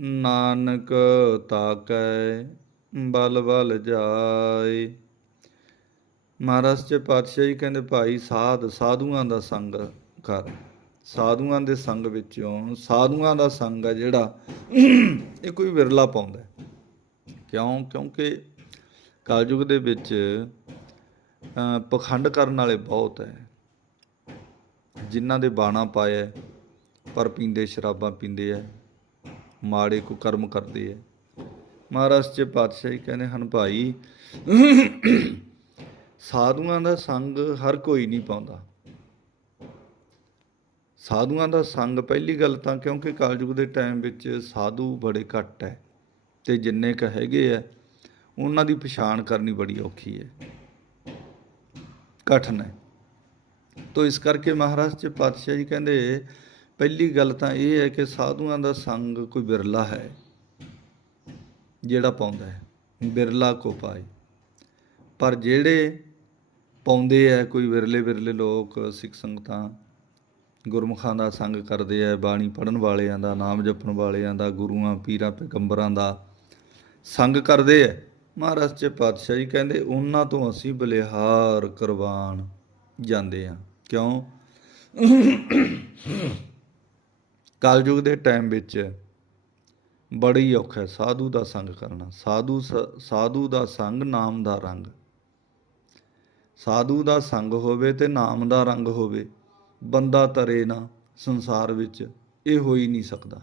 ਨਾਨਕ ਤਾਕੈ ਬਲ ਬਲ ਜਾਏ। ਮਹਾਰਾਜ ਚ ਪਾਤਸ਼ਾਹ ਜੀ ਕਹਿੰਦੇ ਭਾਈ ਸਾਧ ਸਾਧੂਆਂ ਦਾ ਸੰਗ ਕਰ। ਸਾਧੂਆਂ ਦੇ ਸੰਗ ਵਿੱਚੋਂ ਸਾਧੂਆਂ ਦਾ ਸੰਗ ਹੈ ਜਿਹੜਾ ਇਹ ਕੋਈ ਵਿਰਲਾ ਪਾਉਂਦਾ ਕਿਉਂ? ਕਿਉਂਕਿ ਕਲਯੁਗ ਦੇ ਵਿੱਚ ਅ, ਪਖੰਡ ਕਰਨ ਵਾਲੇ ਬਹੁਤ ਹੈ। ਜਿਨ੍ਹਾਂ ਦੇ ਬਾਣਾ ਪਾਇਆ ਪਰ ਪੀਂਦੇ ਸ਼ਰਾਬਾਂ ਪੀਂਦੇ ਐ ਮਾੜੇ ਕੋ ਕਰਮ ਕਰਦੇ ਐ ਮਹਾਰਾਜ ਚ ਪਾਤਸ਼ਾਹੀ ਕਹਿੰਦੇ ਹਨ, ਭਾਈ, ਸਾਧੂਆਂ ਦਾ ਸੰਗ ਹਰ ਕੋਈ ਨਹੀਂ ਪਾਉਂਦਾ। ਸਾਧੂਆਂ ਦਾ ਸੰਗ ਪਹਿਲੀ ਗੱਲ ਤਾਂ ਕਿਉਂਕਿ ਕਾਲਯੁਗ ਦੇ ਟਾਈਮ ਵਿੱਚ ਸਾਧੂ ਬੜੇ ਘੱਟ ਹੈ ਤੇ ਜਿੰਨੇ ਕ ਹੈਗੇ ਆ ਉਹਨਾਂ ਦੀ ਪਛਾਣ ਕਰਨੀ ਬੜੀ ਔਖੀ ਹੈ ਕਠਿਨ ਹੈ ਤੋ ਇਸ ਕਰਕੇ ਮਹਾਰਾਜ ਚ ਪਾਤਸ਼ਾਹ ਜੀ ਕਹਿੰਦੇ ਪਹਿਲੀ ਗੱਲ ਤਾਂ ਇਹ ਹੈ ਕਿ ਸਾਧੂਆਂ ਦਾ ਸੰਗ ਕੋਈ ਬਿਰਲਾ ਹੈ, ਜਿਹੜਾ ਪਾਉਂਦਾ ਹੈ। ਬਿਰਲਾ ਕੋ ਪਾਏ। ਪਰ ਜਿਹੜੇ ਪਾਉਂਦੇ ਆ, ਕੋਈ ਵਿਰਲੇ ਵਿਰਲੇ ਲੋਕ, ਸਿੱਖ ਸੰਗਤਾਂ, ਗੁਰਮੁਖਾਂ ਦਾ ਸੰਗ ਕਰਦੇ ਆ, ਬਾਣੀ ਪੜਨ ਵਾਲਿਆਂ ਦਾ, ਨਾਮ ਜਪਣ ਵਾਲਿਆਂ ਦਾ, ਗੁਰੂਆਂ, ਪੀਰਾਂ, ਪੈਗੰਬਰਾਂ ਦਾ ਸੰਗ ਕਰਦੇ ਆ। ਮਹਾਰਾਜ ਚ ਪਾਤਸ਼ਾਹ ਜੀ ਕਹਿੰਦੇ, ਉਹਨਾਂ ਤੋਂ ਅਸੀਂ ਬਲਿਹਾਰ ਕਰਵਾਣ ਜਾਂਦੇ ਆ ਕਿਉਂ? ਕਲਯੁਗ ਦੇ ਟਾਈਮ ਵਿੱਚ ਬੜੀ ਔਖਾ ਹੈ। ਸਾਧੂ ਦਾ ਸੰਗ ਕਰਨਾ। ਸਾਧੂ ਸ- ਸਾਧੂ ਦਾ ਸੰਗ ਨਾਮ ਦਾ ਰੰਗ। ਸਾਧੂ ਦਾ ਸੰਗ ਹੋਵੇ ਤੇ ਨਾਮ ਦਾ ਰੰਗ ਹੋਵੇ। ਬੰਦਾ ਤਰੇ ਨਾ ਸੰਸਾਰ ਵਿੱਚ ਇਹ ਹੋ ਹੀ ਨਹੀਂ ਸਕਦਾ।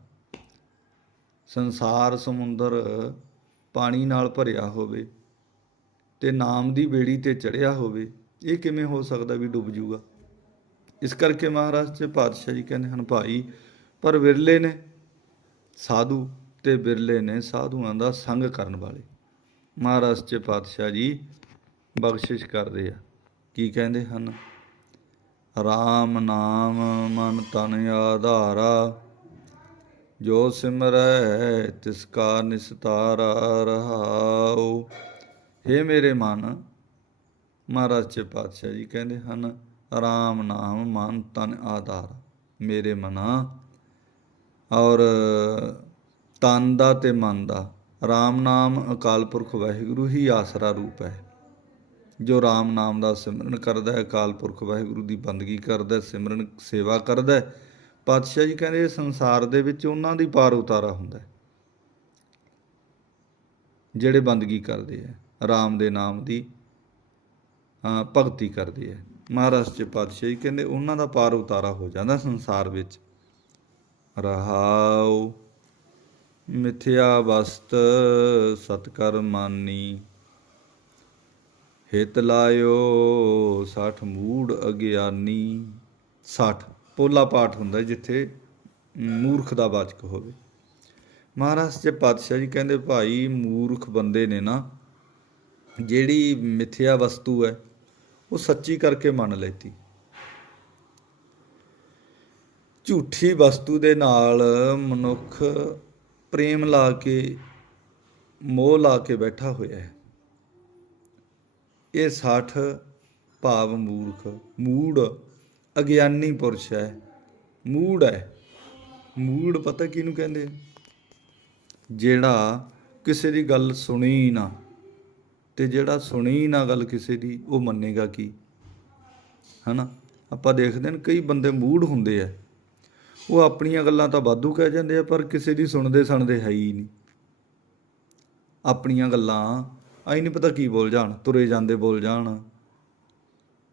ਸੰਸਾਰ, ਸਮੁੰਦਰ ਪਾਣੀ ਨਾਲ ਭਰਿਆ ਹੋਵੇ ਤੇ ਨਾਮ ਦੀ ਬੇੜੀ ਤੇ ਚੜਿਆ ਹੋਵੇ, ਇਹ ਕਿਵੇਂ ਹੋ ਸਕਦਾ ਵੀ ਡੁੱਬ ਜੂਗਾ? ਇਸ ਕਰਕੇ ਮਹਾਰਾਜ ਚ ਪਾਤਸ਼ਾਹ ਜੀ ਕਹਿੰਦੇ ਹਨ, ਭਾਈ ਪਰ ਵਿਰਲੇ ਨੇ, ਸਾਧੂ ਤੇ ਬਿਰਲੇ ਨੇ ਸਾਧੂਆਂ ਦਾ ਸੰਗ ਕਰਨ ਵਾਲੇ। ਮਹਾਰਾਜ ਚ ਪਾਤਸ਼ਾਹ ਜੀ ਬਖਸ਼ਿਸ਼ ਕਰਦੇ ਆ। ਕੀ ਕਹਿੰਦੇ ਹਨ? RAM ਨਾਮ ਮਨ ਤਨ ਆਧਾਰਾ, ਜੋ ਸਿਮਰੈ ਤਿਸ ਕਾ ਨਿਸਤਾਰਾ ਰਹਾਉ। हे ਮੇਰੇ ਮਨ, ਮਹਾਰਾਜ ਚ ਪਾਤਸ਼ਾਹ ਜੀ ਕਹਿੰਦੇ ਹਨ RAM ਨਾਮ ਮਨ ਤਨ ਆਧਾਰ। ਮੇਰੇ ਮਨਾ ਔਰ ਤਨ ਦਾ ਤੇ ਮਨ ਦਾ। RAM ਨਾਮ ਅਕਾਲ ਪੁਰਖ ਵਾਹਿਗੁਰੂ ਹੀ ਆਸਰਾ ਰੂਪ ਹੈ। ਜੋ RAM ਨਾਮ ਦਾ ਸਿਮਰਨ ਕਰਦਾ ਹੈ, ਅਕਾਲ ਪੁਰਖ ਵਾਹਿਗੁਰੂ ਦੀ ਬੰਦਗੀ ਕਰਦਾ ਹੈ, ਸਿਮਰਨ ਸੇਵਾ ਕਰਦਾ ਹੈ, ਪਾਤਸ਼ਾਹ ਜੀ ਕਹਿੰਦੇ ਸੰਸਾਰ ਦੇ ਵਿੱਚ ਉਹਨਾਂ ਦੀ ਪਾਰ ਉਤਾਰਾ ਹੁੰਦਾ ਹੈ। ਜਿਹੜੇ ਬੰਦਗੀ ਕਰਦੇ ਹੈ RAM ਦੇ ਨਾਮ ਦੀ ਭਗਤੀ ਕਰਦੇ ਹੈ। ਮਹਾਰਾਜ ਚ ਪਾਤਸ਼ਾਹ ਜੀ ਕਹਿੰਦੇ ਉਹਨਾਂ ਦਾ ਪਾਰ ਉਤਾਰਾ ਹੋ ਜਾਂਦਾ ਸੰਸਾਰ ਵਿੱਚ। ਰਹਾਉ, ਮਿਥਿਆ ਵਸਤ ਸਤਕਰ ਮਾਨੀ। ਹਿਤ ਲਾਇਓ ਸਠ ਮੂੜ ਅਗਿਆਨੀ। ਸਠ, ਪੋਲਾ ਪਾਠ ਹੁੰਦਾ ਜਿੱਥੇ ਮੂਰਖ ਦਾ ਵਾਚਕ ਹੋਵੇ। ਮਹਾਰਾਜ ਜੀ ਪਾਤਸ਼ਾਹ ਜੀ ਕਹਿੰਦੇ, ਭਾਈ ਮੂਰਖ ਬੰਦੇ ਨੇ ਨਾ, ਜਿਹੜੀ ਮਿਥਿਆ ਵਸਤੂ ਹੈ, ਉਹ ਸੱਚੀ ਕਰਕੇ ਮੰਨ ਲੈਤੀ। ਝੂਠੀ ਵਸਤੂ ਦੇ ਨਾਲ ਮਨੁੱਖ ਪ੍ਰੇਮ ਲਾ ਕੇ, ਮੋਹ ਲਾ ਕੇ ਬੈਠਾ ਹੋਇਆ ਹੈ। ਇਹ 60 ਭਾਵ ਮੂਰਖ, ਮੂੜ ਅਗਿਆਨੀ ਪੁਰਸ਼ ਹੈ। ਮੂੜ ਹੈ। ਮੂੜ ਪਤਾ ਕਿਹਨੂੰ ਕਹਿੰਦੇ ਜਿਹੜਾ ਕਿਸੇ ਦੀ ਗੱਲ ਸੁਣੀ ਨਾ, ਤੇ ਜਿਹੜਾ ਸੁਣੀ ਨਾ ਗੱਲ ਕਿਸੇ ਦੀ, ਉਹ ਮੰਨੇਗਾ ਕੀ? ਹਨਾ? ਆਪਾਂ ਦੇਖਦੇ ਨੇ ਕਈ ਬੰਦੇ ਮੂੜ ਹੁੰਦੇ ਆ। ਉਹ ਆਪਣੀਆਂ ਗੱਲਾਂ ਤਾਂ ਵਾਧੂ ਕਹਿ ਜਾਂਦੇ ਆ, ਪਰ ਕਿਸੇ ਦੀ ਸੁਣਦੇ ਸੁਣਦੇ ਹੈ ਹੀ ਨਹੀਂ। ਆਪਣੀਆਂ ਗੱਲਾਂ, ਆਈ ਨਹੀਂ ਪਤਾ ਕੀ ਬੋਲ ਜਾਣ, ਤੁਰੇ ਜਾਂਦੇ ਬੋਲ ਜਾਣ।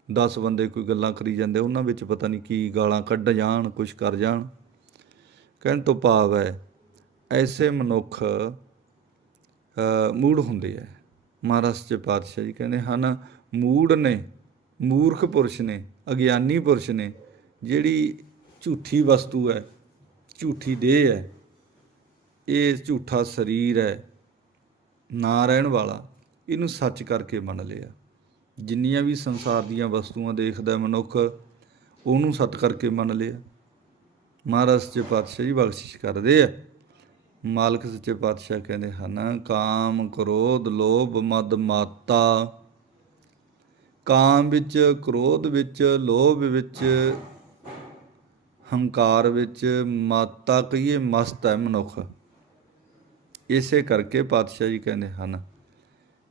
10 ਬੰਦੇ ਕੋਈ ਗੱਲਾਂ ਕਰੀ ਜਾਂਦੇ, ਉਹਨਾਂ ਵਿੱਚ ਪਤਾ ਨਹੀਂ ਕੀ ਗਾਲਾਂ ਕੱਢ ਜਾਣ ਕੁਝ ਕਰ ਜਾਣ। ਕਹਿਣ ਤੋਂ ਭਾਵ ਹੈ, ਐਸੇ ਮਨੁੱਖ ਮੂੜ ਹੁੰਦੇ ਆ। ਮਹਾਰਾਜ ਚ ਪਾਤਸ਼ਾਹ ਜੀ ਕਹਿੰਦੇ ਹਨ, ਮੂੜ ਨੇ, ਮੂਰਖ ਪੁਰਸ਼ ਨੇ, ਅਗਿਆਨੀ ਪੁਰਸ਼ ਨੇ, ਜਿਹੜੀ ਝੂਠੀ ਵਸਤੂ ਹੈ, ਝੂਠੀ ਦੇਹ ਹੈ, ਇਹ ਝੂਠਾ ਸਰੀਰ ਹੈ, ਨਾ ਰਹਿਣ ਵਾਲਾ, ਇਹਨੂੰ ਸੱਚ ਕਰਕੇ ਮੰਨ ਲਿਆ। ਜਿੰਨੀਆਂ ਵੀ ਸੰਸਾਰ ਦੀਆਂ ਵਸਤੂਆਂ ਦੇਖਦਾ ਮਨੁੱਖ, ਉਹਨੂੰ ਸੱਚ ਕਰਕੇ ਮੰਨ ਲਿਆ। ਮਹਾਰਾਜ ਸੱਚੇ ਪਾਤਸ਼ਾਹ ਜੀ ਬਖਸ਼ਿਸ਼ ਕਰਦੇ ਆ। ਮਾਲਕ ਸੱਚੇ ਪਾਤਸ਼ਾਹ ਕਹਿੰਦੇ ਹਨ, ਕਾਮ ਕ੍ਰੋਧ ਲੋਭ ਮਦ ਮਾਤਾ। ਕਾਮ ਵਿੱਚ ਕ੍ਰੋਧ ਵਿੱਚ, ਲੋਭ ਵਿੱਚ ਹੰਕਾਰ ਵਿੱਚ ਮਾਤਾ ਕਹੀਏ ਮਸਤ ਹੈ ਮਨੁੱਖ। ਇਸੇ ਕਰਕੇ ਪਾਤਸ਼ਾਹ ਜੀ ਕਹਿੰਦੇ ਹਨ,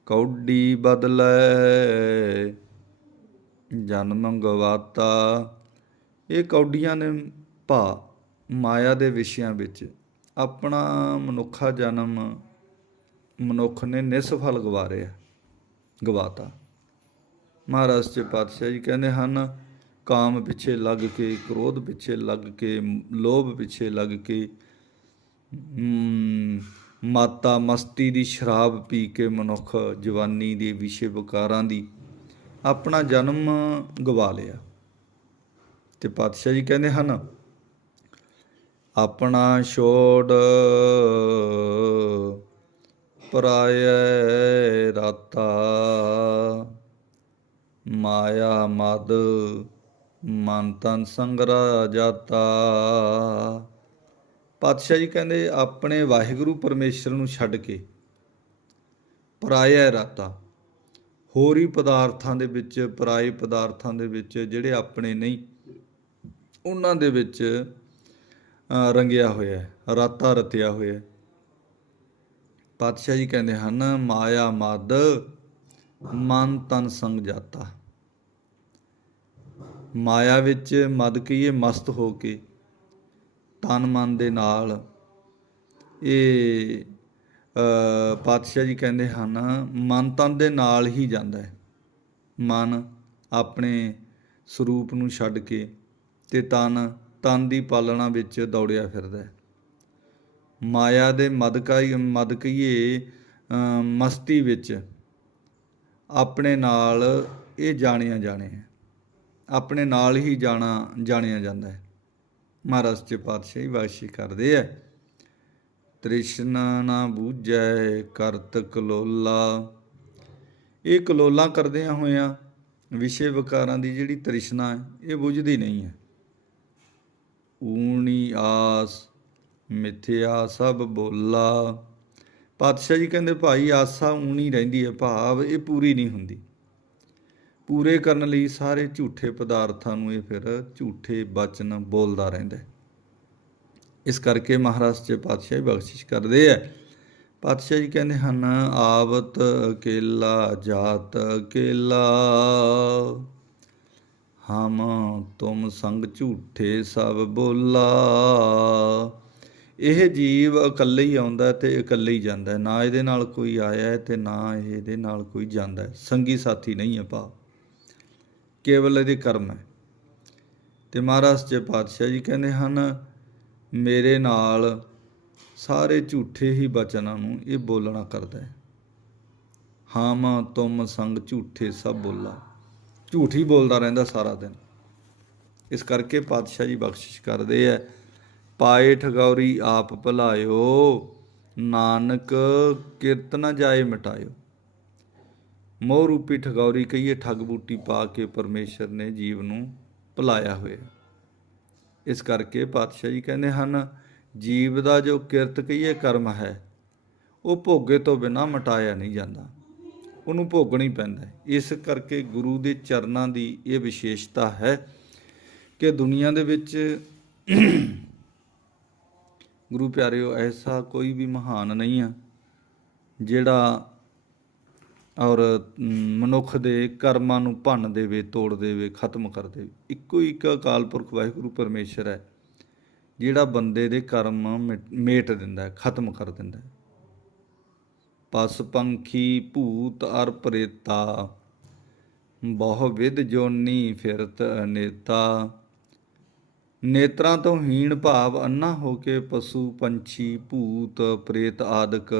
ਕੌਡੀ ਬਦਲੇ ਜਨਮ ਗਵਾਤਾ ਇਹ ਕੌਡੀਆਂ ਨੇ ਭਾ ਮਾਇਆ ਦੇ ਵਿਸ਼ਿਆਂ ਵਿੱਚ ਆਪਣਾ ਮਨੁੱਖਾ ਜਨਮ ਮਨੁੱਖ ਨੇ ਨਿਸਫਲ ਗਵਾਰਿਆ, ਗਵਾਤਾ। ਮਹਾਰਾਜ ਚ ਪਾਤਸ਼ਾਹ ਜੀ ਕਹਿੰਦੇ ਹਨ ਕਾਮ ਪਿੱਛੇ ਲੱਗ ਕੇ ਕ੍ਰੋਧ ਪਿੱਛੇ ਲੱਗ ਕੇ ਲੋਭ ਪਿੱਛੇ ਲੱਗ ਕੇ ਹਮ, ਮਾਤਾ ਮਸਤੀ ਦੀ ਸ਼ਰਾਬ ਪੀ ਕੇ ਮਨੁੱਖ ਜਵਾਨੀ ਦੇ ਵਿਸ਼ੇ ਵਿਕਾਰਾਂ ਦੀ ਆਪਣਾ ਜਨਮ ਗਵਾ ਲਿਆ। ਤੇ ਪਾਤਸ਼ਾਹ ਜੀ ਕਹਿੰਦੇ ਹਨ ਆਪਣਾ ਛੋੜ ਪਰਾਇ ਰਾਤਾ ਮਾਇਆ ਮਦ ਮਨ ਤਨ ਸੰਗਰਾ ਜਾਤਾ ਪਾਤਸ਼ਾਹ ਜੀ ਕਹਿੰਦੇ, ਆਪਣੇ ਵਾਹਿਗੁਰੂ ਪਰਮੇਸ਼ਰ ਨੂੰ ਛੱਡ ਕੇ ਪਰਾਇਆ ਰਾਤਾ। ਹੋਰ ਹੀ ਪਦਾਰਥਾਂ ਦੇ ਵਿੱਚ, ਪਰਾਏ ਪਦਾਰਥਾਂ ਦੇ ਵਿੱਚ, ਜਿਹੜੇ ਆਪਣੇ ਨਹੀਂ, ਉਹਨਾਂ ਦੇ ਵਿੱਚ ਰੰਗਿਆ ਹੋਇਆ ਹੈ, ਰਾਤਾ ਰਤਿਆ ਹੋਇਆ ਹੈ। ਪਾਤਸ਼ਾਹ ਜੀ ਕਹਿੰਦੇ ਹਨ, ਮਾਇਆ ਮਦ, ਮਨ ਤਨ ਸੰਗ ਜਾਤਾ। ਮਾਇਆ ਵਿੱਚ ਮਦ ਕਹੀਏ ਮਸਤ ਹੋ ਕੇ ਤਨ ਮਨ ਦੇ ਨਾਲ। ਇਹ ਪਾਤਸ਼ਾਹ ਜੀ ਕਹਿੰਦੇ ਹਨ ਮਨ ਤਨ ਦੇ ਨਾਲ ਹੀ ਜਾਂਦਾ ਹੈ। ਮਨ ਆਪਣੇ ਸਰੂਪ ਨੂੰ ਛੱਡ ਕੇ ਤੇ ਤਨ ਤਨ ਦੀ ਪਾਲਣਾ ਵਿੱਚ ਦੌੜਿਆ ਫਿਰਦਾ ਹੈ। ਮਾਇਆ ਦੇ ਮਦਕਾਈ ਮਦ ਕਹੀਏ ਅ, ਮਸਤੀ ਵਿੱਚ ਆਪਣੇ ਨਾਲ ਇਹ ਜਾਣਿਆ ਜਾਣੇ ਹੈ। ਆਪਣੇ ਨਾਲ ਹੀ ਜਾਣਾ, ਜਾਣਿਆ ਜਾਂਦਾ ਹੈ। ਮਹਾਰਾਜ ਚ ਪਾਤਸ਼ਾਹੀ ਵਾਸ਼ੀ ਕਰਦੇ ਹੈ ਤ੍ਰਿਸ਼ਨਾ ਨਾ ਬੂਝੈ ਕਰਤ ਕਲੋਲਾ ਇਹ ਕਲੋਲਾ ਕਰਦਿਆਂ ਹੋਇਆਂ ਵਿਸ਼ੇ ਵਿਕਾਰਾਂ ਦੀ ਜਿਹੜੀ ਤ੍ਰਿਸ਼ਨਾ ਹੈ ਇਹ ਬੁਝਦੀ ਨਹੀਂ ਹੈ ਊਣੀ ਆਸ, ਮਿਥਿਆ ਸਭ ਬੋਲਾ। ਪਾਤਸ਼ਾਹ ਜੀ ਕਹਿੰਦੇ ਭਾਈ, ਆਸਾ ਊਣੀ ਰਹਿੰਦੀ ਹੈ ਭਾਵ ਇਹ ਪੂਰੀ ਨਹੀਂ ਹੁੰਦੀ। ਪੂਰੇ ਕਰਨ ਲਈ ਸਾਰੇ ਝੂਠੇ ਪਦਾਰਥਾਂ ਨੂੰ ਇਹ ਫਿਰ ਝੂਠੇ ਬਚਨ ਬੋਲਦਾ ਰਹਿੰਦਾ ਇਸ ਕਰਕੇ ਮਹਾਰਾਜ ਜੀ ਪਾਤਸ਼ਾਹੀ ਬਖਸ਼ਿਸ਼ ਕਰਦੇ ਆ। ਪਾਤਸ਼ਾਹ ਜੀ ਕਹਿੰਦੇ ਹਨ, ਆਵਤ ਅਕੇਲਾ ਜਾਤ ਅਕੇਲਾ ਹਮ ਤੁਮ ਸੰਗ ਝੂਠੇ ਸਭ ਬੋਲਾ। ਇਹ ਜੀਵ ਇਕੱਲੇ ਹੀ ਆਉਂਦਾ ਤੇ ਇਕੱਲੇ ਹੀ ਜਾਂਦਾ ਨਾ ਇਹਦੇ ਨਾਲ ਕੋਈ ਆਇਆ ਹੈ ਤੇ ਨਾ ਇਹਦੇ ਨਾਲ ਕੋਈ ਜਾਂਦਾ ਸੰਗੀ ਸਾਥੀ ਨਹੀਂ ਹੈ ਭਾਵ ਕੇਵਲ ਇਹਦੇ ਕਰਮ ਹੈ। ਤੇ ਮਹਾਰਾਜ ਜੀ ਪਾਤਸ਼ਾਹ ਜੀ ਕਹਿੰਦੇ ਹਨ, ਮੇਰੇ ਨਾਲ ਸਾਰੇ ਝੂਠੇ ਹੀ ਬਚਨਾਂ ਨੂੰ ਇਹ ਬੋਲਣਾ ਕਰਦਾ ਹੈ। ਹਾਮ ਤੁਮ ਸੰਗ ਝੂਠੇ ਸਭ ਬੋਲਾ। ਝੂਠ ਹੀ ਬੋਲਦਾ ਰਹਿੰਦਾ ਸਾਰਾ ਦਿਨ। ਇਸ ਕਰਕੇ ਪਾਤਸ਼ਾਹ ਜੀ ਬਖਸ਼ਿਸ਼ ਕਰਦੇ ਐ ਪਾਏ ਠਗੌਰੀ ਆਪ ਭਲਾਇਓ, ਨਾਨਕ ਕਿਰਤ ਨ ਜਾਏ ਮਿਟਾਇਓ। ਮੋਹ ਰੂਪੀ ਠਗੌਰੀ ਕਹੀਏ, ਠੱਗ ਬੂਟੀ ਪਾ ਕੇ ਪਰਮੇਸ਼ਰ ਨੇ ਜੀਵ ਨੂੰ ਭੁਲਾਇਆ ਹੋਇਆ। ਇਸ ਕਰਕੇ ਪਾਤਸ਼ਾਹ ਜੀ ਕਹਿੰਦੇ ਹਨ, ਜੀਵ ਦਾ ਜੋ ਕਿਰਤ ਕਹੀਏ, ਕਰਮ ਹੈ, ਉਹ ਭੋਗੇ ਤੋਂ ਬਿਨਾ ਮਟਾਇਆ ਨਹੀਂ ਜਾਂਦਾ। ਉਹਨੂੰ ਭੋਗਣਾ ਹੀ ਪੈਂਦਾ ਇਸ ਕਰਕੇ ਗੁਰੂ ਦੇ ਚਰਨਾਂ ਦੀ ਇਹ ਵਿਸ਼ੇਸ਼ਤਾ ਹੈ ਕਿ ਦੁਨੀਆ ਦੇ ਵਿੱਚ ਗੁਰੂ ਪਿਆਰਿਓ, ਐਸਾ ਕੋਈ ਵੀ ਮਹਾਨ ਨਹੀਂ ਆ, ਜਿਹੜਾ ਔਰ ਮਨੁੱਖ ਦੇ ਕਰਮਾਂ ਨੂੰ ਭੰਨ ਦੇਵੇ, ਤੋੜ ਦੇਵੇ, ਖਤਮ ਕਰ ਦੇਵੇ। ਇੱਕੋ ਇੱਕ ਅਕਾਲ ਪੁਰਖ ਵਾਹਿਗੁਰੂ ਪਰਮੇਸ਼ਰ ਹੈ, ਜਿਹੜਾ ਬੰਦੇ ਦੇ ਕਰਮ ਮੇਟ ਦਿੰਦਾ ਹੈ, ਖਤਮ ਕਰ ਦਿੰਦਾ ਹੈ। ਪਸ ਪੰਖੀ ਭੂਤ ਅਰ ਪ੍ਰੇਤਾ, ਬਹੁ ਵਿਦ ਜੋਨੀ ਫਿਰਤ ਅਨੇਤਾ ਨੇਤਰਾਂ ਤੋਂ ਹੀਣ ਭਾਵ ਅੰਨਾ ਹੋ ਕੇ ਪਸ਼ੂ ਪੰਛੀ ਭੂਤ ਪ੍ਰੇਤ ਆਦਿਕ।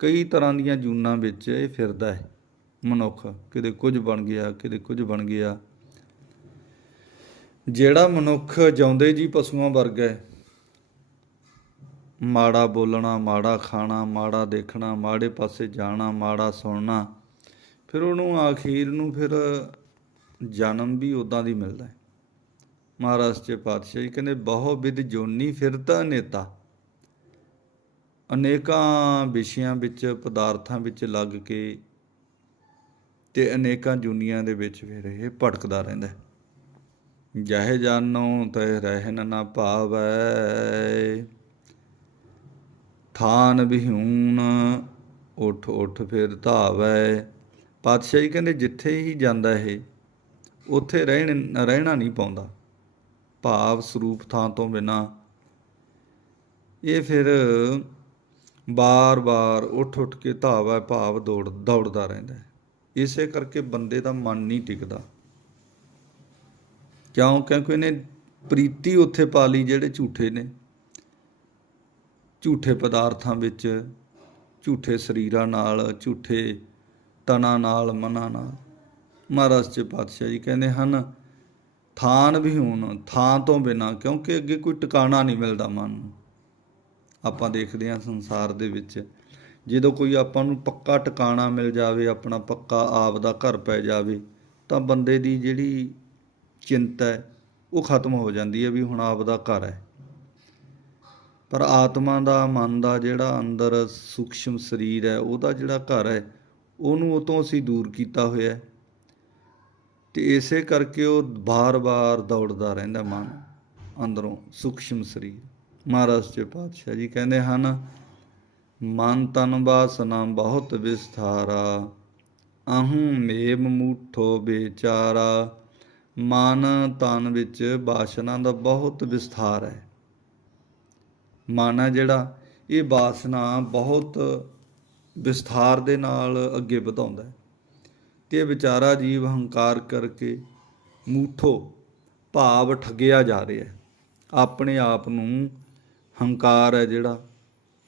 ਕਈ ਤਰ੍ਹਾਂ ਦੀਆਂ ਜੂਨਾਂ ਵਿੱਚ ਇਹ ਫਿਰਦਾ ਹੈ। ਮਨੁੱਖ ਕਿਤੇ ਕੁਝ ਬਣ ਗਿਆ, ਕਿਤੇ ਕੁਝ ਬਣ ਗਿਆ। ਜਿਹੜਾ ਮਨੁੱਖ ਜਿਉਂਦੇ ਜੀ ਪਸ਼ੂਆਂ ਵਰਗਾ ਹੈ, ਮਾੜਾ ਬੋਲਣਾ, ਮਾੜਾ ਖਾਣਾ, ਮਾੜਾ ਦੇਖਣਾ, ਮਾੜੇ ਪਾਸੇ ਜਾਣਾ, ਮਾੜਾ ਸੁਣਨਾ, ਫਿਰ ਉਹਨੂੰ ਆਖੀਰ ਨੂੰ ਫਿਰ ਜਨਮ ਵੀ ਉਦਾਂ ਦੀ ਮਿਲਦਾ ਹੈ। ਮਹਾਰਾਜ ਚ ਪਾਤਸ਼ਾਹ ਜੀ ਕਹਿੰਦੇ, ਬਹੁ ਵਿਦ ਜੋਨੀ ਫਿਰਤਾ ਨੇਤਾ। ਅਨੇਕਾਂ ਵਿਸ਼ਿਆਂ ਵਿੱਚ, ਪਦਾਰਥਾਂ ਵਿੱਚ ਲੱਗ ਕੇ ਤੇ ਅਨੇਕਾਂ ਜੁਨੀਆਂ ਦੇ ਵਿੱਚ ਫਿਰ ਇਹ ਭਟਕਦਾ ਰਹਿੰਦਾ ਹੈ। ਜਹ ਜਾਨੋ ਤੈ ਰਹਿਨ ਨਾ ਭਾਵੈ ਥਾਨ ਵਿਹੂਨ ਉਠ ਉਠ ਫਿਰ ਧਾਵੈ। ਪਾਤਸ਼ਾਹ ਜੀ ਕਹਿੰਦੇ ਜਿੱਥੇ ਹੀ ਜਾਂਦਾ ਇਹ, ਉੱਥੇ ਰਹਿਣ, ਰਹਿਣਾ ਨਹੀਂ ਪਾਉਂਦਾ। ਭਾਵ ਸਰੂਪ ਥਾਂ ਤੋਂ ਬਿਨਾ ਇਹ ਫਿਰ ਬਾਰ-ਬਾਰ ਉੱਠ-ਉੱਠ ਕੇ ਧਾਵਾ ਭਾਵ ਦੌੜ, ਦੌੜਦਾ ਰਹਿੰਦਾ ਹੈ। ਇਸੇ ਕਰਕੇ ਬੰਦੇ ਦਾ ਮਨ ਨਹੀਂ ਟਿਕਦਾ। ਕਿਉਂ? ਕਿਉਂਕਿ ਇਹਨੇ ਪ੍ਰੀਤੀ ਉੱਥੇ ਪਾ ਲਈ ਜਿਹੜੇ ਝੂਠੇ ਨੇ। ਝੂਠੇ ਪਦਾਰਥਾਂ ਵਿੱਚ, ਝੂਠੇ ਸਰੀਰਾਂ ਨਾਲ, ਝੂਠੇ ਤਨਾਂ ਨਾਲ, ਮਨਾਂ ਨਾਲ। ਮਹਾਰਾਜ ਚ ਪਾਤਸ਼ਾਹ ਜੀ ਕਹਿੰਦੇ ਹਨ, ਥਾਨ ਵੀ ਹੁਣ, ਥਾਂ ਤੋਂ ਬਿਨਾ, ਕਿਉਂਕਿ ਅੱਗੇ ਕੋਈ ਟਿਕਾਣਾ ਨਹੀਂ ਮਿਲਦਾ ਮਨ ਨੂੰ। ਆਪਾਂ ਦੇਖਦੇ ਹਾਂ ਸੰਸਾਰ ਦੇ ਵਿੱਚ, ਜਦੋਂ ਕੋਈ ਆਪਾਂ ਨੂੰ ਪੱਕਾ ਟਿਕਾਣਾ ਮਿਲ ਜਾਵੇ, ਆਪਣਾ ਪੱਕਾ ਆਪ ਦਾ ਘਰ ਪੈ ਜਾਵੇ, ਤਾਂ ਬੰਦੇ ਦੀ ਜਿਹੜੀ ਚਿੰਤਾ ਹੈ, ਉਹ ਖਤਮ ਹੋ ਜਾਂਦੀ ਹੈ ਵੀ ਹੁਣ ਆਪ ਦਾ ਘਰ ਹੈ। ਪਰ ਆਤਮਾ ਦਾ, ਮਨ ਦਾ ਜਿਹੜਾ ਅੰਦਰ ਸੂਖਸ਼ਮ ਸਰੀਰ ਹੈ, ਉਹਦਾ ਜਿਹੜਾ ਘਰ ਹੈ, ਉਹਨੂੰ ਉਹ ਤੋਂ ਅਸੀਂ ਦੂਰ ਕੀਤਾ ਹੋਇਆ ਹੈ। ਤੇ ਇਸੇ ਕਰਕੇ ਉਹ ਬਾਰ-ਬਾਰ ਦੌੜਦਾ ਰਹਿੰਦਾ ਮਨ ਅੰਦਰੋਂ ਸੂਖਸ਼ਮ ਸਰੀਰ। ਮਹਾਰਾਜ ਜੀ ਪਾਤਸ਼ਾਹ ਜੀ ਕਹਿੰਦੇ ਹਨ, ਮਨ ਤਨ ਬਾਸਨਾ ਬਹੁਤ ਵਿਸਥਾਰਾ, ਅਹੰ ਮੇਮ ਮੂਠੋ ਵਿਚਾਰਾ ਮਨ ਤਨ ਵਿੱਚ ਬਾਸਨਾ ਦਾ ਬਹੁਤ ਵਿਸਥਾਰ ਹੈ। ਮਨ ਹੈ ਜਿਹੜਾ, ਇਹ ਬਾਸਨਾ ਬਹੁਤ ਵਿਸਥਾਰ ਦੇ ਨਾਲ ਅੱਗੇ ਵਧਾਉਂਦਾ ਹੈ। ਤੇ ਇਹ ਵਿਚਾਰਾ ਜੀਵ ਹੰਕਾਰ ਕਰਕੇ ਮੂਠੋ ਭਾਵ ਠੱਗਿਆ ਜਾ ਰਿਹਾ ਹੈ। ਆਪਣੇ ਆਪ ਨੂੰ ਹੰਕਾਰ ਹੈ ਜਿਹੜਾ,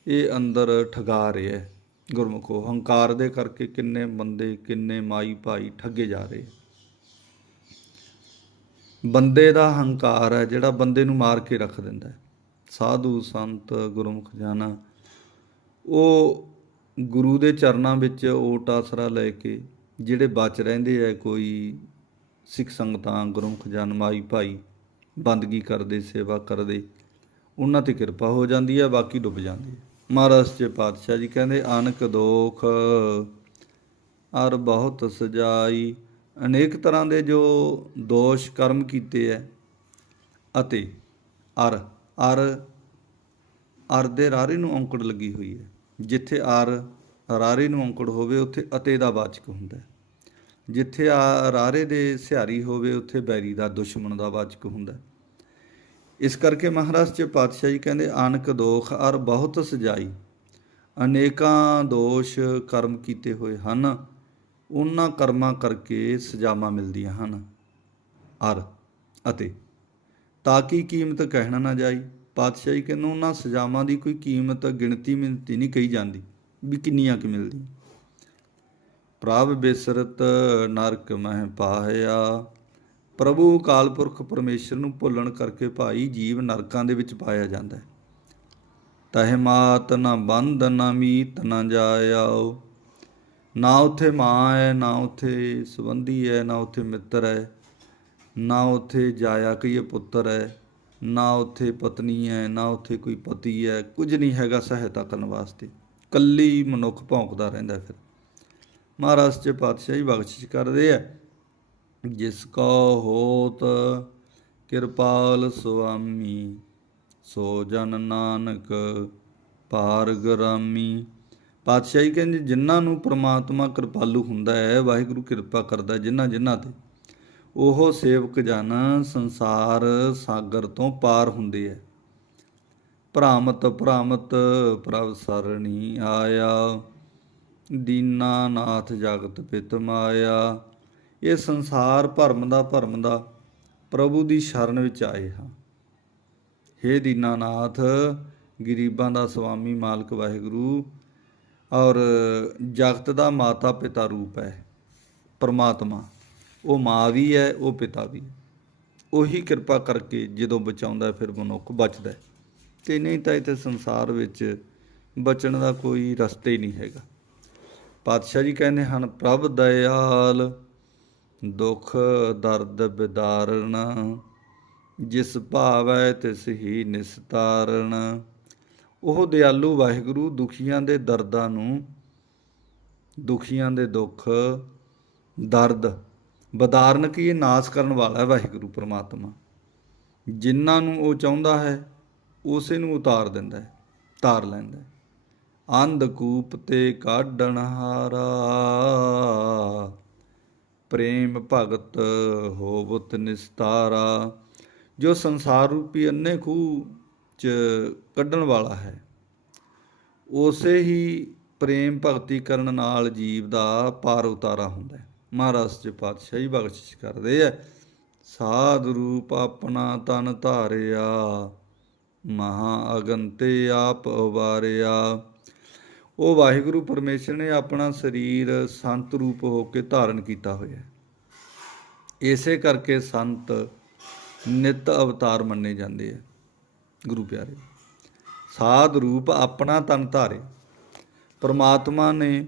ਇਹ ਅੰਦਰ ਠਗਾ ਰਿਹਾ ਹੈ ਗੁਰਮੁਖੋ। ਹੰਕਾਰ ਦੇ ਕਰਕੇ ਕਿੰਨੇ ਬੰਦੇ, ਕਿੰਨੇ ਮਾਈ ਭਾਈ ਠੱਗੇ ਜਾ ਰਹੇ ਬੰਦੇ ਦਾ ਹੰਕਾਰ ਹੈ ਜਿਹੜਾ ਬੰਦੇ ਨੂੰ ਮਾਰ ਕੇ ਰੱਖ ਦਿੰਦਾ ਹੈ। ਸਾਧੂ ਸੰਤ, ਗੁਰਮੁਖ ਜਨ ਉਹ ਗੁਰੂ ਦੇ ਚਰਨਾਂ ਵਿੱਚ ਓਟ ਆਸਰਾ ਲੈ ਕੇ, ਜਿਹੜੇ ਬਚ ਰਹਿੰਦੇ ਐ ਕੋਈ ਸਿੱਖ ਸੰਗਤਾਂ, ਗੁਰਮੁਖ ਜਨ, ਮਾਈ ਭਾਈ, ਬੰਦਗੀ ਕਰਦੇ, ਸੇਵਾ ਕਰਦੇ ਉਹਨਾਂ ਤੇ ਕਿਰਪਾ ਹੋ ਜਾਂਦੀ ਹੈ, ਬਾਕੀ ਡੁੱਬ ਜਾਂਦੀ ਹੈ। ਮਹਾਰਾਜ ਜੀ ਪਾਤਸ਼ਾਹ ਜੀ ਕਹਿੰਦੇ, ਅਨਕ ਦੋਖ ਅਰ ਬਹੁਤ ਸਜਾਈ। ਅਨੇਕ ਤਰ੍ਹਾਂ ਦੇ ਜੋ ਦੋਸ਼ ਕਰਮ ਕੀਤੇ ਐ ਅਤੇ ਅਰ ਅਰ ਅਰ ਦੇ ਰਾਰੇ ਨੂੰ ਔਂਕੜ ਲੱਗੀ ਹੋਈ ਹੈ ਜਿੱਥੇ ਅਰ ਰਾਰੇ ਨੂੰ ਔਂਕੜ ਹੋਵੇ, ਉੱਥੇ ਅਤੇ ਦਾ ਵਾਚਕ ਹੁੰਦਾ ਹੈ ਜਿੱਥੇ ਆ ਰਾਰੇ ਦੇ ਸਿਹਾਰੀ ਹੋਵੇ, ਉੱਥੇ ਬੈਰੀ ਦਾ ਦੁਸ਼ਮਣ ਦਾ ਵਾਚਕ ਹੁੰਦਾ ਹੈ ਇਸ ਕਰਕੇ ਮਹਾਰਾਜ 'ਚ ਪਾਤਸ਼ਾਹ ਜੀ ਕਹਿੰਦੇ, ਆਨਕ ਦੋਖ ਅਰ ਬਹੁਤ ਸਜਾਈ। ਅਨੇਕਾਂ ਦੋਸ਼ ਕਰਮ ਕੀਤੇ ਹੋਏ ਹਨ, ਉਹਨਾਂ ਕਰਮਾਂ ਕਰਕੇ ਸਜ਼ਾਵਾਂ ਮਿਲਦੀਆਂ ਹਨ। ਅਰ, ਅਤੇ, ਤਾਂ ਕਿ ਕੀਮਤ ਕਹਿਣਾ ਨਾ ਜਾਈ? ਪਾਤਸ਼ਾਹ ਜੀ ਕਹਿੰਦੇ, ਉਹਨਾਂ ਸਜ਼ਾਵਾਂ ਦੀ ਕੋਈ ਕੀਮਤ, ਗਿਣਤੀ ਮਿੰਤੀ ਨਹੀਂ ਕਹੀ ਜਾਂਦੀ, ਵੀ ਕਿੰਨੀਆਂ ਕਿ ਮਿਲਦੀਆਂ। ਪ੍ਰਭ ਬਿਸਰਤ ਨਰਕ ਮਹਿ ਪਾਹਿਆ ਪ੍ਰਭੂ ਅਕਾਲ ਪੁਰਖ ਪਰਮੇਸ਼ਰ ਨੂੰ ਭੁੱਲਣ ਕਰਕੇ ਭਾਈ ਜੀਵ ਨਰਕਾਂ ਦੇ ਵਿੱਚ ਪਾਇਆ ਜਾਂਦਾ ਹੈ। ਤਹਿ ਮਾਤ ਨਾ ਬੰਧ ਨਾ ਮੀਤ ਨਾ ਜਾਇਓ ਨਾ ਉੱਥੇ ਮਾਂ ਹੈ, ਨਾ ਉੱਥੇ ਸੰਬੰਧੀ ਹੈ, ਨਾ ਉੱਥੇ ਮਿੱਤਰ ਹੈ। ਨਾ ਉੱਥੇ ਜਾਇਆ ਕਹੀਏ ਪੁੱਤਰ ਹੈ, ਨਾ ਉੱਥੇ ਪਤਨੀ ਹੈ, ਨਾ ਉੱਥੇ ਕੋਈ ਪਤੀ ਹੈ। ਕੁਝ ਨਹੀਂ ਹੈਗਾ ਸਹਾਇਤਾ ਕਰਨ ਵਾਸਤੇ। ਕੱਲੀ ਮਨੁੱਖ ਭੌਂਕਦਾ ਰਹਿੰਦਾ ਫਿਰ। ਮਹਾਰਾਜ ਜੀ ਪਾਤਸ਼ਾਹੀ ਬਖਸ਼ਿਸ਼ ਕਰਦੇ ਆ। ਜਿਸ ਕੋ ਹੋਤ ਕਿਰਪਾਲ ਸੁਆਮੀ, ਸੋ ਜਨ ਨਾਨਕ ਪਾਰ ਗਰਾਮੀ ਪਾਤਸ਼ਾਹੀ ਕਹਿੰਦੇ, ਜਿਨ੍ਹਾਂ ਨੂੰ ਪ੍ਰਮਾਤਮਾ ਕਿਰਪਾਲੂ ਹੁੰਦਾ ਹੈ, ਵਾਹਿਗੁਰੂ ਕਿਰਪਾ ਕਰਦਾ ਹੈ ਜਿਨ੍ਹਾਂ ਜਿਨ੍ਹਾਂ ਤੇ। ਉਹ ਸੇਵਕ ਜਨ ਸੰਸਾਰ ਸਾਗਰ ਤੋਂ ਪਾਰ ਹੁੰਦੇ ਹੈ ਭ੍ਰਾਮਤ ਭ੍ਰਾਮਤ ਪ੍ਰਭ ਸਰਣੀ ਆਇਆ। ਦੀਨਾ ਨਾਥ ਜਗਤ ਪਿਤ ਮਾਇਆ। ਇਹ ਸੰਸਾਰ ਭਰਮ ਦਾ ਭਰਮ ਦਾ ਪ੍ਰਭੂ ਦੀ ਸ਼ਰਨ ਵਿੱਚ ਆਏ ਹਾਂ। ਹੇ ਦੀਨਾਨਾਥ, ਗਰੀਬਾਂ ਦਾ ਸੁਆਮੀ ਮਾਲਕ ਵਾਹਿਗੁਰੂ, ਔਰ ਜਗਤ ਦਾ ਮਾਤਾ ਪਿਤਾ ਰੂਪ ਹੈ, ਪਰਮਾਤਮਾ। ਉਹ ਮਾਂ ਵੀ ਹੈ, ਉਹ ਪਿਤਾ ਵੀ ਉਹੀ ਕਿਰਪਾ ਕਰਕੇ ਜਦੋਂ ਬਚਾਉਂਦਾ ਫਿਰ ਮਨੁੱਖ ਬਚਦਾ ਹੈ। ਤੇ ਨਹੀਂ ਤਾਂ ਇੱਥੇ ਸੰਸਾਰ ਵਿੱਚ ਬਚਣ ਦਾ ਕੋਈ ਰਸਤਾ ਹੀ ਨਹੀਂ ਹੈਗਾ। ਪਾਤਸ਼ਾਹ ਜੀ ਕਹਿੰਦੇ ਹਨ, ਪ੍ਰਭ ਦਇਆਲ ਦੁਖ ਦਰਦ ਬਿਦਾਰਣ, ਜਿਸ ਭਾਵੈ ਤਿਸ ਹੀ ਨਿਸਤਾਰਣ। ਉਹ ਦਿਆਲੂ ਵਾਹਿਗੁਰੂ ਦੁਖੀਆਂ ਦੇ ਦਰਦਾਂ ਨੂੰ, ਦੁਖੀਆਂ ਦੇ ਦੁੱਖ, ਦਰਦ ਬਦਾਰਨ ਕੀ ਇਹ ਨਾਸ ਕਰਨ ਵਾਲਾ ਵਾਹਿਗੁਰੂ ਪ੍ਰਮਾਤਮਾ? ਜਿਨ੍ਹਾਂ ਨੂੰ ਉਹ ਚਾਹੁੰਦਾ ਹੈ, ਉਸੇ ਨੂੰ ਉਤਾਰ ਦਿੰਦਾ ਹੈ ਤਾਰ ਲੈਂਦਾ ਹੈ। ਅੰਧਕੂਪ ਤੇ ਕਾਢਣ ਹਾਰਾ ਪ੍ਰੇਮ ਭਗਤ ਹੋਵਤ ਨਿਸਤਾਰਾ, ਜੋ ਸੰਸਾਰ ਰੂਪੀ ਅੰਨੇ ਖੂਹ ਚ ਕੱਢਣ ਵਾਲਾ ਹੈ। ਉਸੇ ਹੀ ਪ੍ਰੇਮ ਭਗਤੀ ਕਰਨ ਨਾਲ ਜੀਵ ਦਾ ਪਾਰ ਉਤਾਰਾ ਹੁੰਦਾ ਹੈ। ਮਹਾਰਾਜ ਜੀ ਪਾਤਸ਼ਾਹੀ ਬਖਸ਼ਿਸ਼ ਕਰਦੇ ਆ, ਸਾਧ ਰੂਪ ਆਪਣਾ ਤਨ ਧਾਰਿਆ, ਮਹਾ ਅਗਨ ਤੇ ਆਪ ਉਬਾਰਿਆ ਉਹ ਵਾਹਿਗੁਰੂ ਪਰਮੇਸ਼ਰ ਨੇ ਆਪਣਾ ਸਰੀਰ ਸੰਤ ਰੂਪ ਹੋ ਕੇ ਧਾਰਨ ਕੀਤਾ ਹੋਇਆ ਹੈ। ਇਸੇ ਕਰਕੇ ਸੰਤ ਨਿਤ ਅਵਤਾਰ ਮੰਨੇ ਜਾਂਦੇ ਆ। ਗੁਰੂ ਪਿਆਰੇ, ਸਾਧ ਰੂਪ ਆਪਣਾ ਤਨ ਧਾਰੇ। ਪਰਮਾਤਮਾ ਨੇ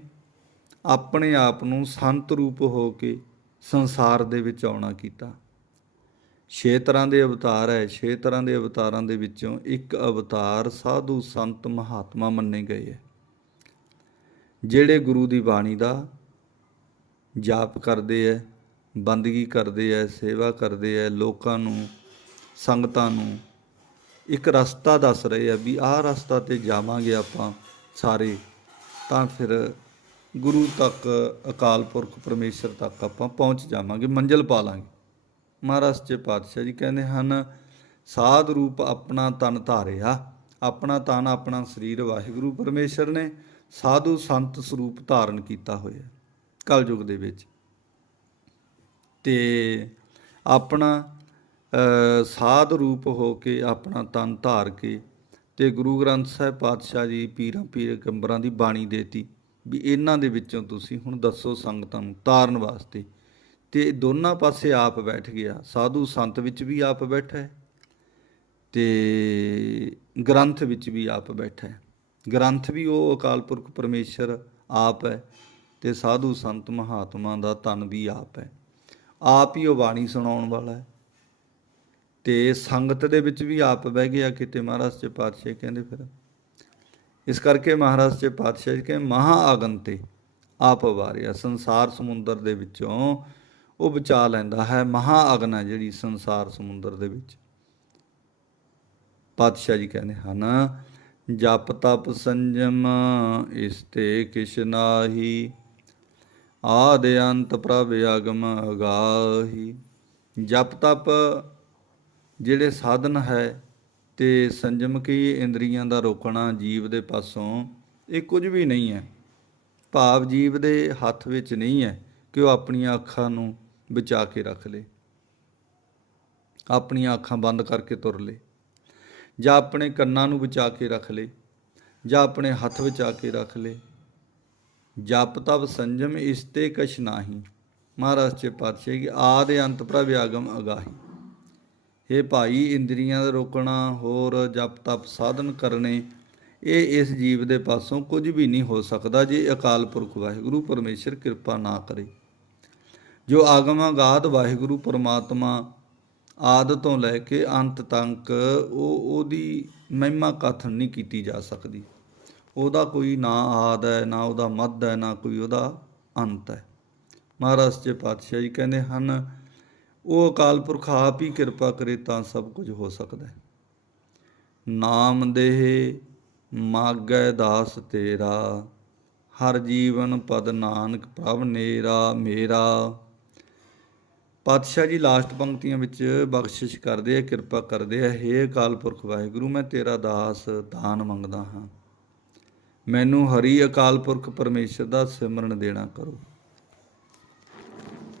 ਆਪਣੇ ਆਪ ਨੂੰ ਸੰਤ ਰੂਪ ਹੋ ਕੇ ਸੰਸਾਰ ਦੇ ਵਿੱਚ ਆਉਣਾ ਕੀਤਾ। ਛੇ ਤਰ੍ਹਾਂ ਦੇ ਅਵਤਾਰ ਹੈ। ਛੇ ਤਰ੍ਹਾਂ ਦੇ ਅਵਤਾਰਾਂ ਦੇ ਵਿੱਚੋਂ ਇੱਕ ਅਵਤਾਰ ਸਾਧੂ ਸੰਤ ਮਹਾਤਮਾ ਮੰਨੇ ਗਏ ਹੈ। ਜਿਹੜੇ ਗੁਰੂ ਦੀ ਬਾਣੀ ਦਾ ਜਾਪ ਕਰਦੇ ਐ, ਬੰਦਗੀ ਕਰਦੇ ਐ, ਸੇਵਾ ਕਰਦੇ ਐ, ਲੋਕਾਂ ਨੂੰ, ਸੰਗਤਾਂ ਨੂੰ, ਇੱਕ ਰਸਤਾ ਦੱਸ ਰਹੇ ਆ ਵੀ ਆਹ ਰਸਤਾ ਤੇ ਜਾਵਾਂਗੇ ਆਪਾਂ ਸਾਰੇ, ਤਾਂ ਫਿਰ ਗੁਰੂ ਤੱਕ, ਅਕਾਲ ਪੁਰਖ ਪਰਮੇਸ਼ਰ ਤੱਕ ਆਪਾਂ ਪਹੁੰਚ ਜਾਵਾਂਗੇ, ਮੰਜ਼ਲ ਪਾ ਲਾਂਗੇ। ਮਹਾਰਾਜ ਜੀ ਪਾਤਸ਼ਾਹ ਜੀ ਕਹਿੰਦੇ ਹਨ, ਸਾਧ ਰੂਪ ਆਪਣਾ ਤਨ ਧਾਰਿਆ ਆਪਣਾ ਤਨ ਆਪਣਾ ਸਰੀਰ ਵਾਹਿਗੁਰੂ ਪਰਮੇਸ਼ਰ ਨੇ ਸਾਧੂ ਸੰਤ ਸਰੂਪ ਧਾਰਨ ਕੀਤਾ ਹੋਇਆ ਕਲਯੁਗ ਦੇ ਵਿੱਚ। ਤੇ ਆਪਣਾ ਸਾਧ ਰੂਪ ਹੋ ਕੇ ਆਪਣਾ ਤਨ ਧਾਰ ਕੇ ਤੇ ਗੁਰੂ ਗ੍ਰੰਥ ਸਾਹਿਬ ਪਾਤਸ਼ਾਹ ਜੀ, ਪੀਰਾਂ ਪੀਰ ਕੰਬਰਾਂ ਦੀ ਬਾਣੀ ਦੇਤੀ ਵੀ ਇਹਨਾਂ ਦੇ ਵਿੱਚੋਂ ਤੁਸੀਂ ਹੁਣ ਦੱਸੋ ਸੰਗਤਾਂ ਨੂੰ ਤਾਰਨ ਵਾਸਤੇ। ਤੇ ਦੋਨਾਂ ਪਾਸੇ ਆਪ ਬੈਠ ਗਿਆ, ਸਾਧੂ ਸੰਤ ਵਿੱਚ ਵੀ ਆਪ ਬੈਠਾ ਹੈ। ਤੇ ਗ੍ਰੰਥ ਵਿੱਚ ਵੀ ਆਪ ਬੈਠਾ ਹੈ। ਗ੍ਰੰਥ ਵੀ ਉਹ ਅਕਾਲ ਪੁਰਖ ਪਰਮੇਸ਼ਰ ਆਪ ਹੈ ਤੇ ਸਾਧੂ ਸੰਤ ਮਹਾਤਮਾ ਦਾ ਧਨ ਵੀ ਆਪ ਹੈ। ਆਪ ਹੀ ਉਹ ਬਾਣੀ ਸੁਣਾਉਣ ਵਾਲਾ ਹੈ। ਤੇ ਸੰਗਤ ਦੇ ਵਿੱਚ ਵੀ ਆਪ ਬਹਿ ਗਿਆ ਕਿਤੇ ਮਹਾਰਾਜ ਜੀ ਪਾਤਸ਼ਾਹ ਕਹਿੰਦੇ ਫਿਰ। ਇਸ ਕਰਕੇ ਮਹਾਰਾਜ ਜੀ ਪਾਤਸ਼ਾਹ ਜੀ ਕਹਿੰਦੇ, ਮਹਾ ਆਗਨ ਤੇ ਆਪ ਵਾਰਿਆ, ਸੰਸਾਰ ਸਮੁੰਦਰ ਦੇ ਵਿੱਚੋਂ ਉਹ ਬਚਾ ਲੈਂਦਾ ਹੈ। ਮਹਾ ਅਗਨ ਹੈ ਜਿਹੜੀ ਸੰਸਾਰ ਸਮੁੰਦਰ ਦੇ ਵਿੱਚ। ਪਾਤਸ਼ਾਹ ਜੀ ਕਹਿੰਦੇ ਹਨ, ਜਪ ਤਪ ਸੰਜਮ ਇਸ ਤੇ ਕਿਛ ਨਾਹੀ, ਆਦ ਅੰਤ ਪ੍ਰਭ ਅਗਮ ਅਗਾਹੀ। ਜਪ ਤਪ ਜਿਹੜੇ ਸਾਧਨ ਹੈ ਤੇ ਸੰਜਮ ਕੀ ਇੰਦਰੀਆਂ ਦਾ ਰੋਕਣਾ ਜੀਵ ਦੇ ਪਾਸੋਂ, ਇਹ ਕੁਝ ਵੀ ਨਹੀਂ ਹੈ। ਭਾਵ ਜੀਵ ਦੇ ਹੱਥ ਵਿੱਚ ਨਹੀਂ ਹੈ ਕਿ ਉਹ ਆਪਣੀਆਂ ਅੱਖਾਂ ਨੂੰ ਬਚਾ ਕੇ ਰੱਖ ਲੇ, ਆਪਣੀਆਂ ਅੱਖਾਂ ਬੰਦ ਕਰਕੇ ਤੁਰ ਲੇ। ਜਾਂ ਆਪਣੇ ਕੰਨਾਂ ਨੂੰ ਬਚਾ ਕੇ ਰੱਖ ਲੇ, ਜਾਂ ਆਪਣੇ ਹੱਥ ਬਚਾ ਕੇ ਰੱਖ ਲੇ। ਜਪ ਤਪ ਸੰਜਮ ਇਸ ਤੇ ਕਛ ਨਾਹੀ। ਮਹਾਰਾਜ ਜੀ ਪਾਤਸ਼ਾਹ ਕਿ ਆਦ ਅੰਤ ਪ੍ਰਭ ਆਗਮ ਅਗਾਹੀ। ਇਹ ਭਾਈ, ਇੰਦਰੀਆਂ ਦਾ ਰੋਕਣਾ, ਹੋਰ ਜਪ ਤਪ ਸਾਧਨ ਕਰਨੇ, ਇਹ ਇਸ ਜੀਵ ਦੇ ਪਾਸੋਂ ਕੁਝ ਵੀ ਨਹੀਂ ਹੋ ਸਕਦਾ ਜੇ ਅਕਾਲ ਪੁਰਖ ਵਾਹਿਗੁਰੂ ਪਰਮੇਸ਼ਰ ਕਿਰਪਾ ਨਾ ਕਰੇ। ਜੋ ਆਗਮਾ ਗਾਦ ਵਾਹਿਗੁਰੂ, ਪਰਮਾਤਮਾ ਆਦ ਤੋਂ ਲੈ ਕੇ ਅੰਤ ਤੱਕ ਉਹ ਉਹਦੀ ਮਹਿਮਾ ਕਥਨ ਨਹੀਂ ਕੀਤੀ ਜਾ ਸਕਦੀ। ਉਹਦਾ ਕੋਈ ਨਾ ਆਦ ਹੈ, ਨਾ ਉਹਦਾ ਮੱਧ ਹੈ, ਨਾ ਕੋਈ ਉਹਦਾ ਅੰਤ ਹੈ। ਮਹਾਰਾਜ ਜੀ ਪਾਤਸ਼ਾਹ ਜੀ ਕਹਿੰਦੇ ਹਨ, ਉਹ ਅਕਾਲ ਪੁਰਖ ਆਪ ਹੀ ਕਿਰਪਾ ਕਰੇ ਤਾਂ ਸਭ ਕੁਝ ਹੋ ਸਕਦਾ ਹੈ। ਨਾਮ ਦੇਹ ਮਾਗੈ ਦਾਸ ਤੇਰਾ, ਹਰ ਜੀਵਨ ਪਦ ਨਾਨਕ ਪ੍ਰਭ ਨੇਰਾ ਮੇਰਾ। ਪਾਤਸ਼ਾਹ ਜੀ ਲਾਸਟ ਪੰਕਤੀਆਂ ਵਿੱਚ ਬਖਸ਼ਿਸ਼ ਕਰਦੇ ਆ, ਕਿਰਪਾ ਕਰਦੇ ਆ, ਹੇ ਅਕਾਲ ਪੁਰਖ ਵਾਹਿਗੁਰੂ, ਮੈਂ ਤੇਰਾ ਦਾਸ ਦਾਨ ਮੰਗਦਾ ਹਾਂ। ਮੈਨੂੰ ਹਰੀ ਅਕਾਲ ਪੁਰਖ ਪਰਮੇਸ਼ਰ ਦਾ ਸਿਮਰਨ ਦੇਣਾ ਕਰੋ।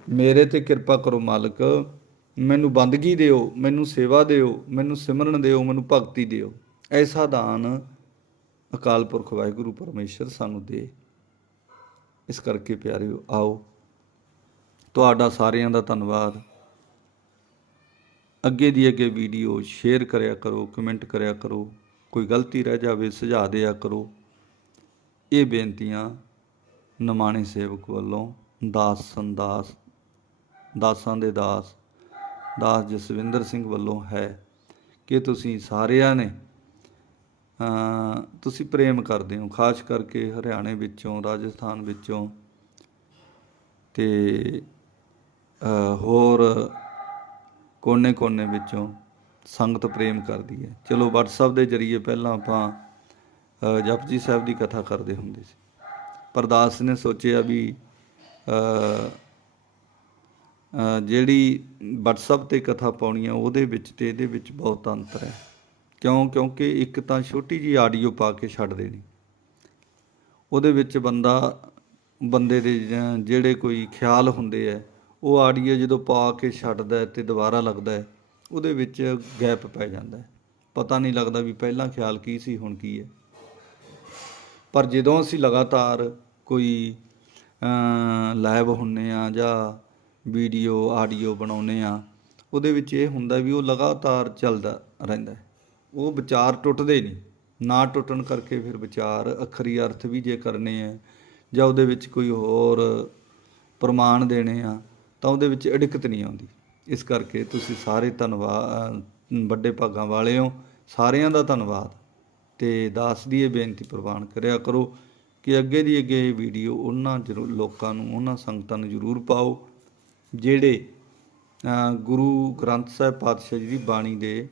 ਮੇਰੇ ਤੇ ਕਿਰਪਾ ਕਰੋ ਮਾਲਕ, ਮੈਨੂੰ ਬੰਦਗੀ ਦਿਓ, ਮੈਨੂੰ ਸੇਵਾ ਦਿਓ, ਮੈਨੂੰ ਸਿਮਰਨ ਦਿਓ, ਮੈਨੂੰ ਭਗਤੀ ਦਿਓ। ਐਸਾ ਦਾਨ ਅਕਾਲ ਪੁਰਖ ਵਾਹਿਗੁਰੂ ਪਰਮੇਸ਼ਰ ਸਾਨੂੰ ਦੇ। ਇਸ ਕਰਕੇ ਪਿਆਰਿਓ, ਆਓ। ਤੁਹਾਡਾ ਸਾਰਿਆਂ ਦਾ ਧੰਨਵਾਦ। ਅੱਗੇ ਦੀ ਅੱਗੇ ਵੀਡੀਓ ਸ਼ੇਅਰ ਕਰਿਆ ਕਰੋ, ਕਮੈਂਟ ਕਰਿਆ ਕਰੋ, ਕੋਈ ਗਲਤੀ ਰਹਿ ਜਾਵੇ ਸੁਝਾਅ ਦਿਆ ਕਰੋ। ਇਹ ਬੇਨਤੀਆਂ ਨਮਾਣੇ ਸੇਵਕ ਵੱਲੋਂ ਦਾਸ ਸੰਦਾਸ, ਦਾਸਾਂ ਦੇ ਦਾਸ ਦਾਸ ਜਸਵਿੰਦਰ ਸਿੰਘ ਵੱਲੋਂ ਹੈ ਕਿ ਤੁਸੀਂ ਸਾਰਿਆਂ ਨੇ ਤੁਸੀਂ ਪ੍ਰੇਮ ਕਰਦੇ ਹੋ, ਖਾਸ ਕਰਕੇ ਹਰਿਆਣੇ ਵਿੱਚੋਂ, ਰਾਜਸਥਾਨ ਵਿੱਚੋਂ ਤੇ ਹੋਰ ਕੋਨੇ-ਕੋਨੇ ਵਿੱਚੋਂ ਸੰਗਤ ਪ੍ਰੇਮ ਕਰਦੀ ਹੈ। ਚਲੋ WhatsApp ਦੇ ਜਰੀਏ ਪਹਿਲਾਂ ਆਪਾਂ ਅ, ਜਪਜੀ ਸਾਹਿਬ ਦੀ ਕਥਾ ਕਰਦੇ ਹੁੰਦੇ ਸੀ। ਪਰਦਾਸ ਨੇ ਸੋਚਿਆ ਵੀ ਜਿਹੜੀ WhatsApp ਤੇ ਕਥਾ ਪਾਉਣੀ ਆ ਉਹਦੇ ਵਿੱਚ ਤੇ ਇਹਦੇ ਵਿੱਚ ਬਹੁਤ ਅੰਤਰ ਹੈ। ਕਿਉਂ? ਕਿਉਂਕਿ ਇੱਕ ਤਾਂ ਛੋਟੀ ਜੀ ਆਡੀਓ ਪਾ ਕੇ ਛੱਡ ਦੇਣੀ। ਉਹਦੇ ਵਿੱਚ ਬੰਦਾ ਬੰਦੇ ਦੇ ਜਿਹੜੇ ਕੋਈ ਖਿਆਲ ਹੁੰਦੇ ਆ ਉਹ ਆਡੀਓ ਜਦੋਂ ਪਾ ਕੇ ਛੱਡਦਾ ਹੈ ਤੇ ਦੁਬਾਰਾ ਲੱਗਦਾ ਉਹਦੇ ਵਿੱਚ ਗੈਪ ਪੈ ਜਾਂਦਾ ਪਤਾ ਨਹੀਂ ਲੱਗਦਾ ਵੀ ਪਹਿਲਾਂ ਖਿਆਲ ਕੀ ਸੀ, ਹੁਣ ਕੀ ਹੈ। ਪਰ ਜਦੋਂ ਅਸੀਂ ਲਗਾਤਾਰ ਕੋਈ ਲਾਈਵ ਹੁੰਨੇ ਆ ਜਾਂ ਵੀਡੀਓ, ਆਡੀਓ ਬਣਾਉਨੇ ਆ, ਉਹਦੇ ਵਿੱਚ ਇਹ ਹੁੰਦਾ ਵੀ ਉਹ ਲਗਾਤਾਰ ਚੱਲਦਾ ਰਹਿੰਦਾ ਉਹ ਵਿਚਾਰ ਟੁੱਟਦੇ ਨਹੀਂ। ਨਾ ਟੁੱਟਣ ਕਰਕੇ ਫਿਰ ਵਿਚਾਰ ਅੱਖਰੀ ਅਰਥ ਵੀ ਜੇ ਕਰਨੇ ਆ ਜਾਂ ਉਹਦੇ ਵਿੱਚ ਕੋਈ ਹੋਰ ਪ੍ਰਮਾਣ ਦੇਣੇ ਆ ਤਾਂ ਉਹਦੇ ਵਿੱਚ ਅੜਿੱਕਤ ਨਹੀਂ ਆਉਂਦੀ। ਇਸ ਕਰਕੇ ਤੁਸੀਂ ਸਾਰੇ ਧੰਨਵਾਦ ਵੱਡੇ ਭਾਗਾਂ ਵਾਲੇ ਹੋ। ਸਾਰਿਆਂ ਦਾ ਧੰਨਵਾਦ। ਤੇ ਦਾਸ ਦੀ ਇਹ ਬੇਨਤੀ ਪ੍ਰਵਾਨ ਕਰਿਆ ਕਰੋ ਕਿ ਅੱਗੇ ਦੀ ਅੱਗੇ ਇਹ ਵੀਡੀਓ ਉਹਨਾਂ ਜ਼ਰੂਰ ਲੋਕਾਂ ਨੂੰ ਉਹਨਾਂ ਸੰਗਤਾਂ ਨੂੰ ਜ਼ਰੂਰ ਪਾਓ ਜਿਹੜੇ ਗੁਰੂ ਗ੍ਰੰਥ ਸਾਹਿਬ ਪਾਤਸ਼ਾਹ ਜੀ ਦੀ ਬਾਣੀ ਦੇ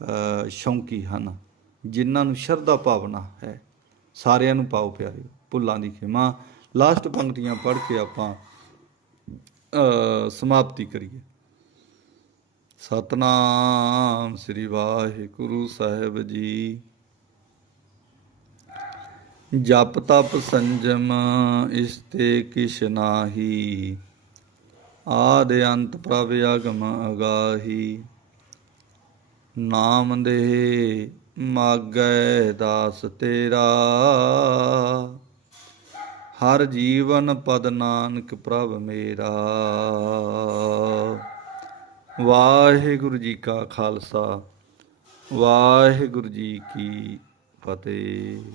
ਅ, ਸ਼ੌਂਕੀ ਹਨ ਜਿਨ੍ਹਾਂ ਨੂੰ ਸ਼ਰਧਾ ਭਾਵਨਾ ਹੈ। ਸਾਰਿਆਂ ਨੂੰ ਪਾਓ ਪਿਆਰੇ ਭੁੱਲਾਂ ਦੀ ਖਿਮਾ। ਲਾਸਟ ਪੰਕਤੀਆਂ ਪੜ੍ਹ ਕੇ ਆਪਾਂ ਸਮਾਪਤੀ ਕਰੀਏ। ਸਤਨਾਮ ਸ੍ਰੀ ਵਾਹਿਗੁਰੂ ਸਾਹਿਬ ਜੀ। ਜਪ ਤਪ ਸੰਜਮ, ਇਸ ਤੇ ਕਿਛ ਨਾਹੀ। ਆਦ ਅੰਤ ਪ੍ਰਭ ਅਗਮ ਅਗਾਹੀ। ਨਾਮ ਦੇ ਮਾਗੈ ਦਾਸ ਤੇਰਾ। ਹਰ ਜੀਵਨ ਪਦ ਨਾਨਕ ਪ੍ਰਭ ਮੇਰਾ। ਵਾਹਿਗੁਰੂ ਜੀ ਕਾ ਖਾਲਸਾ ਵਾਹਿਗੁਰੂ ਜੀ ਕੀ ਫਤਿਹ।